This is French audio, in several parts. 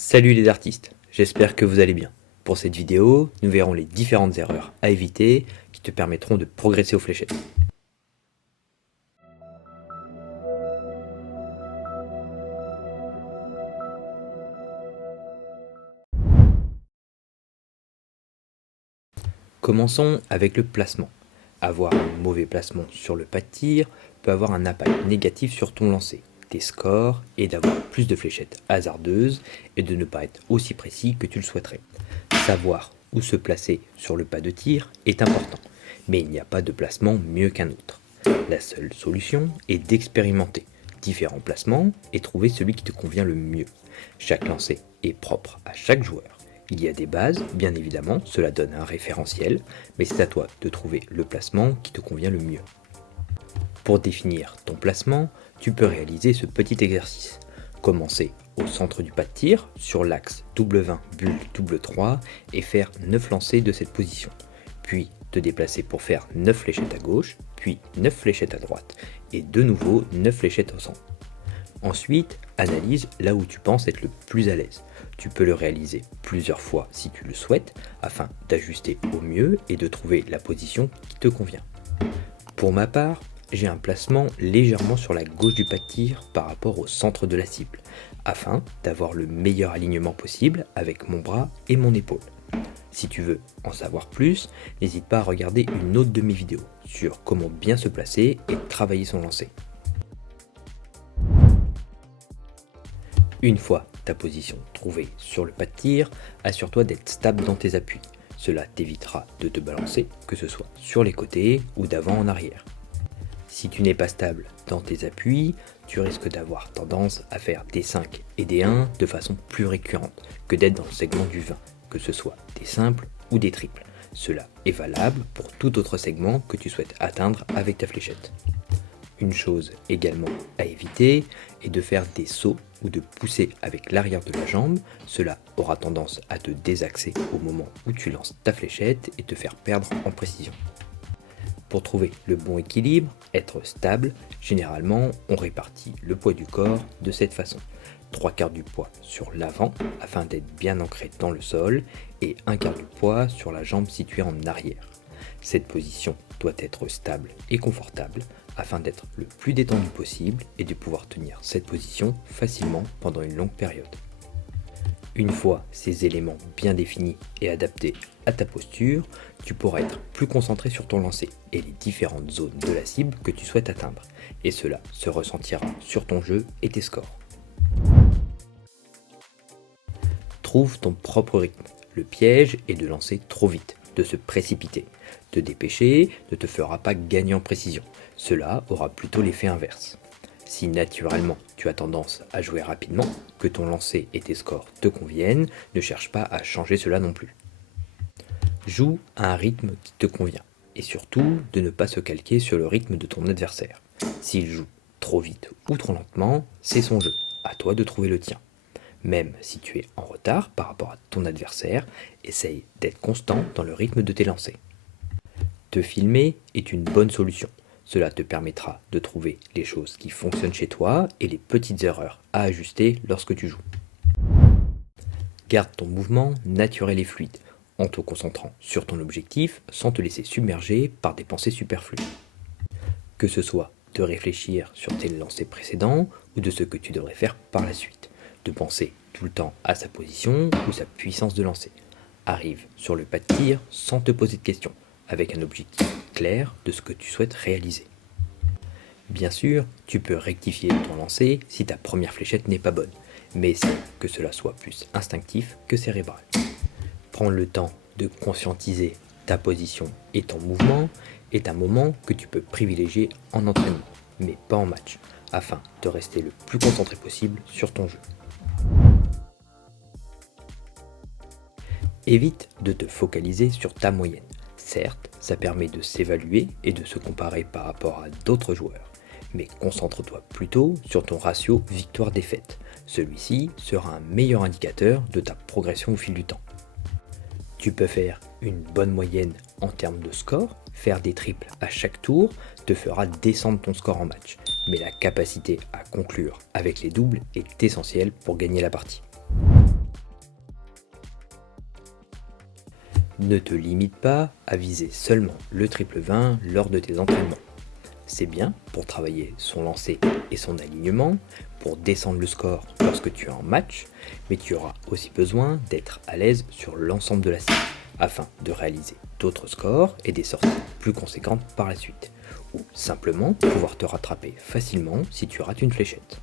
Salut les artistes, j'espère que vous allez bien. Pour cette vidéo, nous verrons les différentes erreurs à éviter qui te permettront de progresser aux fléchettes. Commençons avec le placement. Avoir un mauvais placement sur le pas de tir peut avoir un impact négatif sur ton lancer, tes scores et d'avoir plus de fléchettes hasardeuses et de ne pas être aussi précis que tu le souhaiterais. Savoir où se placer sur le pas de tir est important, mais il n'y a pas de placement mieux qu'un autre. La seule solution est d'expérimenter différents placements et trouver celui qui te convient le mieux. Chaque lancer est propre à chaque joueur. Il y a des bases, bien évidemment, cela donne un référentiel, mais c'est à toi de trouver le placement qui te convient le mieux. Pour définir ton placement, tu peux réaliser ce petit exercice. Commencer au centre du pas de tir, sur l'axe double 20, bulle, double 3, et faire 9 lancers de cette position. Puis te déplacer pour faire 9 fléchettes à gauche, puis 9 fléchettes à droite, et de nouveau 9 fléchettes au centre. Ensuite, analyse là où tu penses être le plus à l'aise. Tu peux le réaliser plusieurs fois si tu le souhaites, afin d'ajuster au mieux et de trouver la position qui te convient. Pour ma part, j'ai un placement légèrement sur la gauche du pas de tir par rapport au centre de la cible, afin d'avoir le meilleur alignement possible avec mon bras et mon épaule. Si tu veux en savoir plus, n'hésite pas à regarder une autre de mes vidéos sur comment bien se placer et travailler son lancer. Une fois ta position trouvée sur le pas de tir, assure-toi d'être stable dans tes appuis. Cela t'évitera de te balancer, que ce soit sur les côtés ou d'avant en arrière. Si tu n'es pas stable dans tes appuis, tu risques d'avoir tendance à faire des 5 et des 1 de façon plus récurrente que d'être dans le segment du 20, que ce soit des simples ou des triples. Cela est valable pour tout autre segment que tu souhaites atteindre avec ta fléchette. Une chose également à éviter est de faire des sauts ou de pousser avec l'arrière de la jambe. Cela aura tendance à te désaxer au moment où tu lances ta fléchette et te faire perdre en précision. Pour trouver le bon équilibre, être stable, généralement on répartit le poids du corps de cette façon. 3/4 du poids sur l'avant afin d'être bien ancré dans le sol et 1/4 du poids sur la jambe située en arrière. Cette position doit être stable et confortable afin d'être le plus détendu possible et de pouvoir tenir cette position facilement pendant une longue période. Une fois ces éléments bien définis et adaptés à ta posture, tu pourras être plus concentré sur ton lancer et les différentes zones de la cible que tu souhaites atteindre, et cela se ressentira sur ton jeu et tes scores. Trouve ton propre rythme. Le piège est de lancer trop vite, de se précipiter. Te dépêcher ne te fera pas gagner en précision, cela aura plutôt l'effet inverse. Si naturellement tu as tendance à jouer rapidement, que ton lancer et tes scores te conviennent, ne cherche pas à changer cela non plus. Joue à un rythme qui te convient, et surtout de ne pas se calquer sur le rythme de ton adversaire. S'il joue trop vite ou trop lentement, c'est son jeu, à toi de trouver le tien. Même si tu es en retard par rapport à ton adversaire, essaye d'être constant dans le rythme de tes lancers. Te filmer est une bonne solution. Cela te permettra de trouver les choses qui fonctionnent chez toi et les petites erreurs à ajuster lorsque tu joues. Garde ton mouvement naturel et fluide, en te concentrant sur ton objectif sans te laisser submerger par des pensées superflues. Que ce soit de réfléchir sur tes lancers précédents ou de ce que tu devrais faire par la suite. De penser tout le temps à sa position ou sa puissance de lancer. Arrive sur le pas de tir sans te poser de questions, avec un objectif clair de ce que tu souhaites réaliser. Bien sûr, tu peux rectifier ton lancer si ta première fléchette n'est pas bonne, mais essaie que cela soit plus instinctif que cérébral. Prends le temps de conscientiser ta position et ton mouvement est un moment que tu peux privilégier en entraînement, mais pas en match, afin de rester le plus concentré possible sur ton jeu. Évite de te focaliser sur ta moyenne. Certes, ça permet de s'évaluer et de se comparer par rapport à d'autres joueurs, mais concentre-toi plutôt sur ton ratio victoire-défaite. Celui-ci sera un meilleur indicateur de ta progression au fil du temps. Tu peux faire une bonne moyenne en termes de score, faire des triples à chaque tour te fera descendre ton score en match, mais la capacité à conclure avec les doubles est essentielle pour gagner la partie. Ne te limite pas à viser seulement le triple 20 lors de tes entraînements. C'est bien pour travailler son lancer et son alignement, pour descendre le score lorsque tu es en match, mais tu auras aussi besoin d'être à l'aise sur l'ensemble de la cible, afin de réaliser d'autres scores et des sorties plus conséquentes par la suite, ou simplement pouvoir te rattraper facilement si tu rates une fléchette.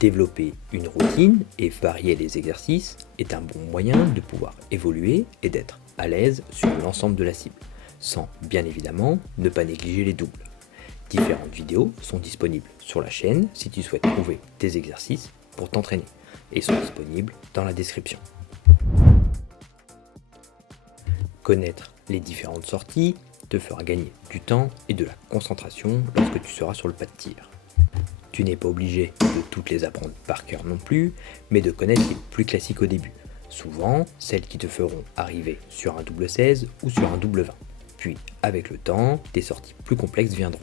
Développer une routine et varier les exercices est un bon moyen de pouvoir évoluer et d'être à l'aise sur l'ensemble de la cible, sans bien évidemment ne pas négliger les doubles. Différentes vidéos sont disponibles sur la chaîne si tu souhaites trouver des exercices pour t'entraîner et sont disponibles dans la description. Connaître les différentes sorties te fera gagner du temps et de la concentration lorsque tu seras sur le pas de tir. Tu n'es pas obligé de toutes les apprendre par cœur non plus, mais de connaître les plus classiques au début, souvent celles qui te feront arriver sur un double 16 ou sur un double 20. Puis, avec le temps, des sorties plus complexes viendront.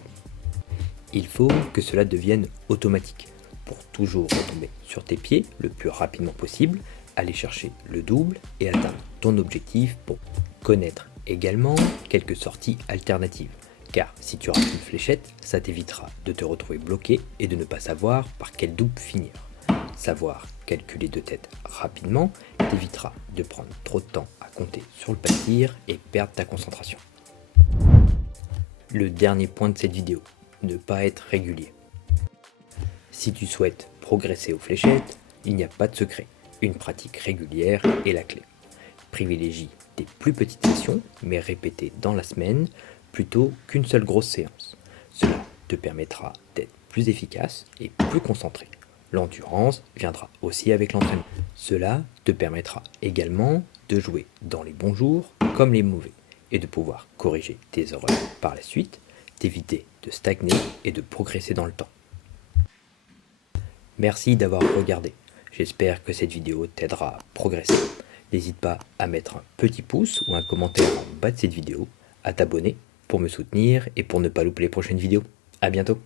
Il faut que cela devienne automatique pour toujours retomber sur tes pieds le plus rapidement possible, aller chercher le double et atteindre ton objectif pour connaître également quelques sorties alternatives. Car si tu rates une fléchette, ça t'évitera de te retrouver bloqué et de ne pas savoir par quel double finir. Savoir calculer de tête rapidement t'évitera de prendre trop de temps à compter sur le pas de tir et perdre ta concentration. Le dernier point de cette vidéo, ne pas être régulier. Si tu souhaites progresser aux fléchettes, il n'y a pas de secret. Une pratique régulière est la clé. Privilégie des plus petites sessions, mais répétées dans la semaine, plutôt qu'une seule grosse séance. Cela te permettra d'être plus efficace et plus concentré. L'endurance viendra aussi avec l'entraînement. Cela te permettra également de jouer dans les bons jours comme les mauvais et de pouvoir corriger tes erreurs par la suite, d'éviter de stagner et de progresser dans le temps. Merci d'avoir regardé. J'espère que cette vidéo t'aidera à progresser. N'hésite pas à mettre un petit pouce ou un commentaire en bas de cette vidéo, à t'abonner pour me soutenir et pour ne pas louper les prochaines vidéos. À bientôt.